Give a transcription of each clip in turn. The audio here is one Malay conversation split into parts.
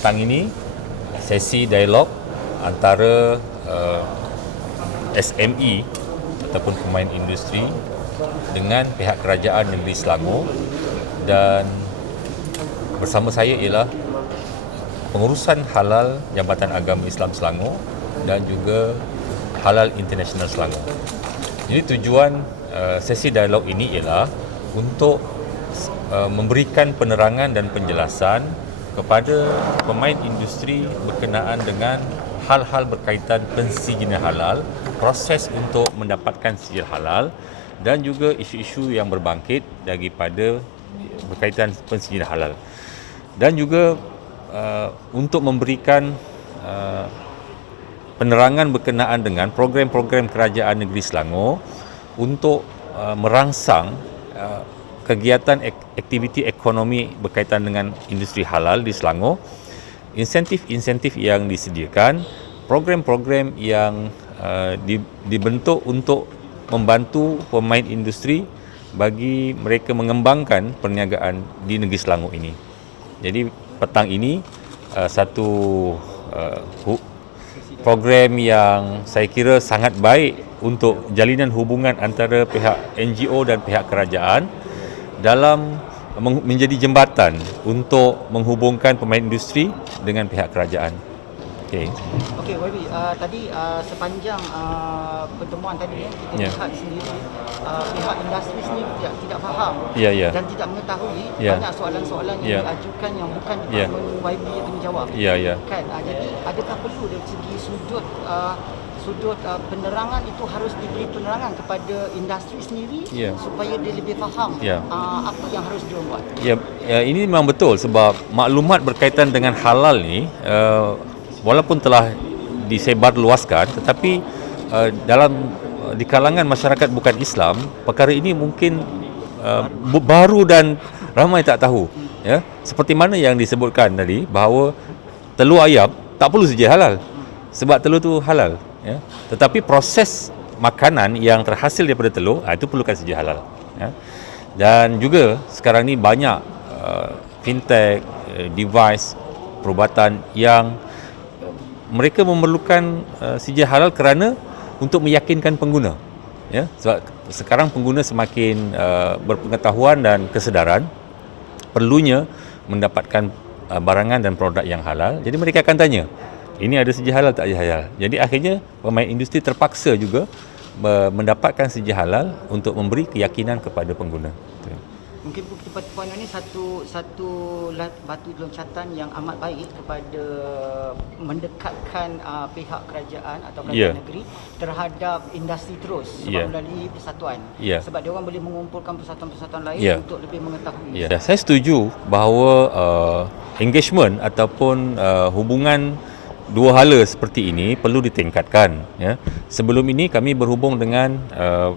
petang ini sesi dialog antara SME ataupun pemain industri dengan pihak kerajaan negeri Selangor, dan bersama saya ialah pengurusan halal Jabatan Agama Islam Selangor dan juga Halal International Selangor. Jadi tujuan sesi dialog ini ialah untuk memberikan penerangan dan penjelasan kepada pemain industri berkenaan dengan hal-hal berkaitan pensijinan halal, proses untuk mendapatkan sijil halal, dan juga isu-isu yang berbangkit daripada berkaitan pensijinan halal. Dan juga untuk memberikan penerangan berkenaan dengan program-program kerajaan negeri Selangor untuk merangsang kegiatan aktiviti ekonomi berkaitan dengan industri halal di Selangor, insentif-insentif yang disediakan, program-program yang dibentuk untuk membantu pemain industri bagi mereka mengembangkan perniagaan di negeri Selangor ini. Jadi petang ini satu program yang saya kira sangat baik untuk jalinan hubungan antara pihak NGO dan pihak kerajaan dalam menjadi jembatan untuk menghubungkan pemain industri dengan pihak kerajaan. Okey, YB, tadi sepanjang pertemuan tadi kita lihat sendiri pihak industri sendiri tidak faham dan tidak mengetahui banyak soalan-soalan yang diajukan yang bukan departmen YB yang menjawab. Kan? Jadi adakah perlu dari segi sudut penerangan itu harus diberi penerangan kepada industri sendiri supaya dia lebih faham apa yang harus dia buat? Ini memang betul, sebab maklumat berkaitan dengan halal ni walaupun telah disebarluaskan, tetapi di kalangan masyarakat bukan Islam, perkara ini mungkin baru dan ramai tak tahu. Seperti mana yang disebutkan tadi, bahawa telur ayam tak perlu sijil halal, sebab telur tu halal. Tetapi proses makanan yang terhasil daripada telur, itu perlukan sijil halal. Dan juga sekarang ni banyak fintech, device, perubatan yang mereka memerlukan sijil halal kerana untuk meyakinkan pengguna. Sebab sekarang pengguna semakin berpengetahuan dan kesedaran perlunya mendapatkan barangan dan produk yang halal. Jadi mereka akan tanya, ini ada sijil halal tak halal? Jadi akhirnya pemain industri terpaksa juga mendapatkan sijil halal untuk memberi keyakinan kepada pengguna. Mungkin poin ini satu batu loncatan yang amat baik kepada mendekatkan pihak kerajaan atau kerajaan negeri terhadap industri terus sebab melalui persatuan. Sebab dia orang boleh mengumpulkan persatuan-persatuan lain untuk lebih mengetahui. Saya setuju bahawa engagement ataupun hubungan dua hala seperti ini perlu ditingkatkan. Sebelum ini kami berhubung dengan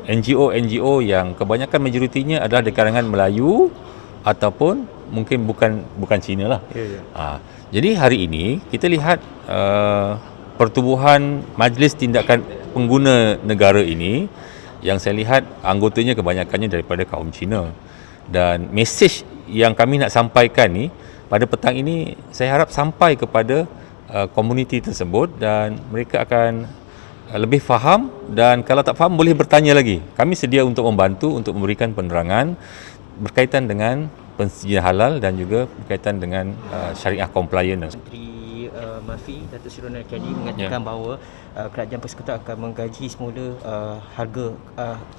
NGO yang kebanyakan majoritinya adalah di kalangan Melayu ataupun mungkin bukan Cina lah. Jadi hari ini kita lihat pertubuhan Majlis Tindakan Pengguna Negara ini, yang saya lihat anggotanya kebanyakannya daripada kaum Cina. Dan mesej yang kami nak sampaikan ni pada petang ini, saya harap sampai kepada komuniti tersebut dan mereka akan lebih faham, dan kalau tak faham boleh bertanya lagi. Kami sedia untuk membantu untuk memberikan penerangan berkaitan dengan pensijinan halal dan juga berkaitan dengan syariah compliant. Menteri Mafi Datuk Seri Ronald Kedi mengatakan bahawa kerajaan persekutuan akan menggaji semula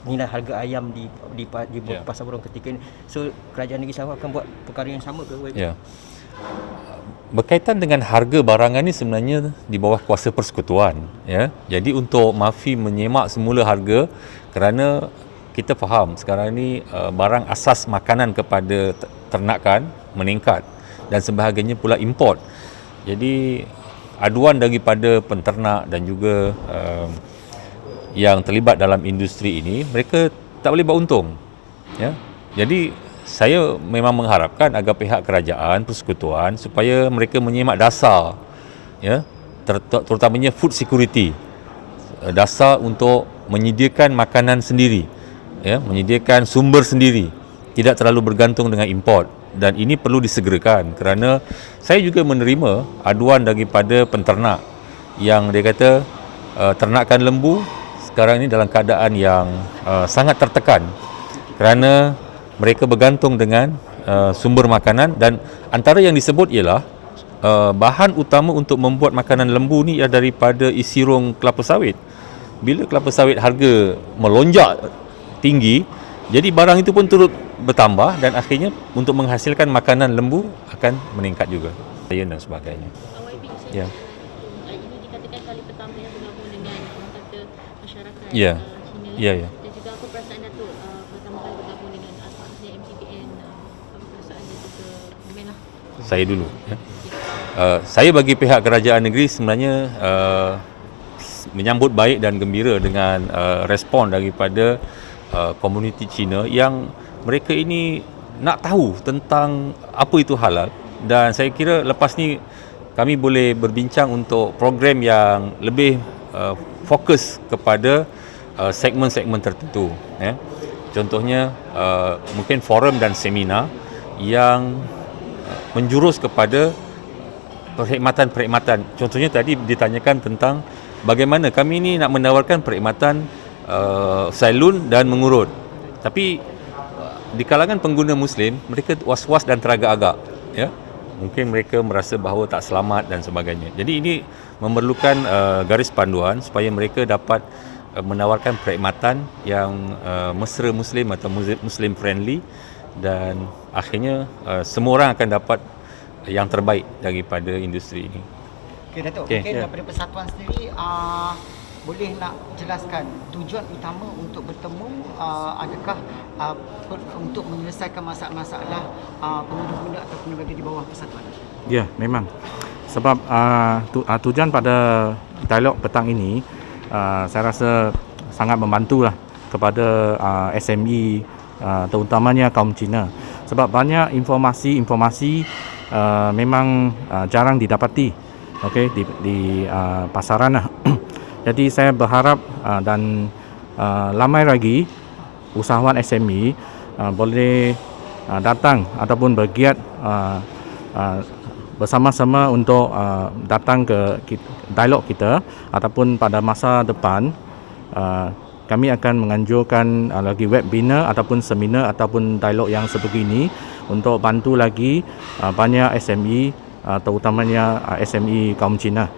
nilai harga ayam di Pasar Borong ketika ini. So kerajaan negeri Selangor akan buat perkara yang sama ke? Berkaitan dengan harga barangan ni sebenarnya di bawah kuasa persekutuan. Jadi untuk Mafi menyemak semula harga, kerana kita faham sekarang ni barang asas makanan kepada ternakan meningkat dan sebahagiannya pula import. Jadi aduan daripada penternak dan juga yang terlibat dalam industri ini, mereka tak boleh buat untung. Jadi saya memang mengharapkan agar pihak kerajaan persekutuan supaya mereka menyemak dasar, terutamanya food security, dasar untuk menyediakan makanan sendiri, menyediakan sumber sendiri, tidak terlalu bergantung dengan import. dan ini perlu disegerakan kerana saya juga menerima aduan daripada penternak yang dia kata ternakan lembu sekarang ini dalam keadaan yang sangat tertekan kerana mereka bergantung dengan sumber makanan, dan antara yang disebut ialah bahan utama untuk membuat makanan lembu ni ialah daripada isirung kelapa sawit. Bila kelapa sawit harga melonjak tinggi, jadi barang itu pun turut bertambah dan akhirnya untuk menghasilkan makanan lembu akan meningkat juga dan sebagainya. Ya. Ini dikatakan kali pertama yang bergabung dengan orang kata masyarakat Ya. Cina. Ya, ya. Dan juga apa perasaan Datuk pertama kali bergabung dengan asasnya MCBN, apa perasaan Datuk ke Kemenah? Saya dulu. Ya. Saya bagi pihak kerajaan negeri sebenarnya menyambut baik dan gembira dengan respon daripada komuniti Cina yang mereka ini nak tahu tentang apa itu halal, dan saya kira lepas ni kami boleh berbincang untuk program yang lebih fokus kepada segmen-segmen tertentu. Ya. Contohnya mungkin forum dan seminar yang menjurus kepada perkhidmatan-perkhidmatan. Contohnya tadi ditanyakan tentang bagaimana kami ini nak menawarkan perkhidmatan salon dan mengurut. Tapi di kalangan pengguna Muslim, mereka was-was dan teragak-agak. Ya? Mungkin mereka merasa bahawa tak selamat dan sebagainya. Jadi ini memerlukan garis panduan supaya mereka dapat menawarkan perkhidmatan yang mesra Muslim atau Muslim friendly, dan akhirnya semua orang akan dapat yang terbaik daripada industri ini. Okey Datuk, mungkin daripada persatuan sendiri boleh nak jelaskan tujuan utama untuk bertemu, adakah untuk menyelesaikan masalah-masalah pengguna atau pengguna di bawah persatuan? Ya, memang. Sebab tujuan pada dialog petang ini saya rasa sangat membantulah kepada SME, terutamanya kaum Cina. Sebab banyak informasi memang jarang didapati, okey, di pasaran lah. Jadi saya berharap dan ramai lagi usahawan SME boleh datang ataupun bergiat bersama-sama untuk datang ke dialog kita, ataupun pada masa depan kami akan menganjurkan lagi webinar ataupun seminar ataupun dialog yang sebegini untuk bantu lagi banyak SME, terutamanya SME kaum Cina.